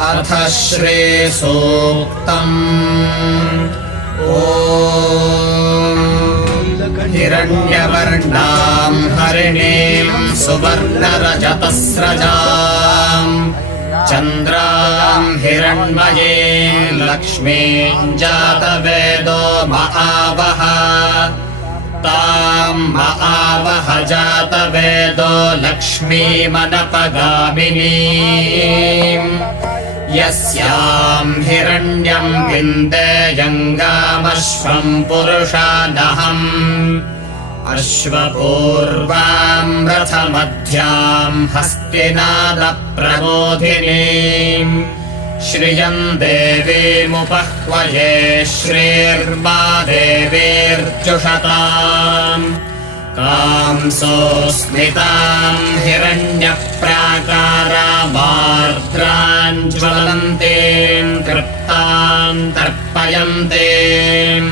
अथ श्रीसूक्तम्। ॐ हिरण्यवर्णां हरिणीं सुवर्णरजतस्रजां चन्द्रां हिरण्मयीं लक्ष्मीं जातवेदो महावः तां महावः जातवेदो लक्ष्मीमनपगामिनीम् यस्यां हिरण्यं विन्देयङ्गामश्वं पुरुषादहम् अश्वपूर्वां रथमध्यां हस्तिनादप्रबोधिनीं श्रियं देवीमुपह्वये श्रीर्मा देवीर्जुषताम् कांसोऽस्मितां हिरण्यप्राकारामार्द्रां ज्वलन्तीं तृप्तां तर्पयन्तीं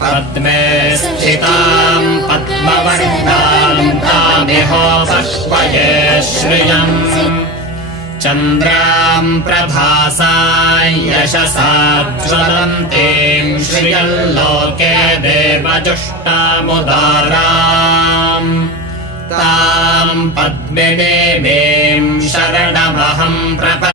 पद्मे स्थितां पद्मवर्णां तामिहोपह्वये श्रियम् चन्द्रां प्रभासां यशसा ज्वलन्तीं श्रियल्लोके देवजुष्टामुदाराम् तां पद्मिनीं शरणमहं प्रपद्ये।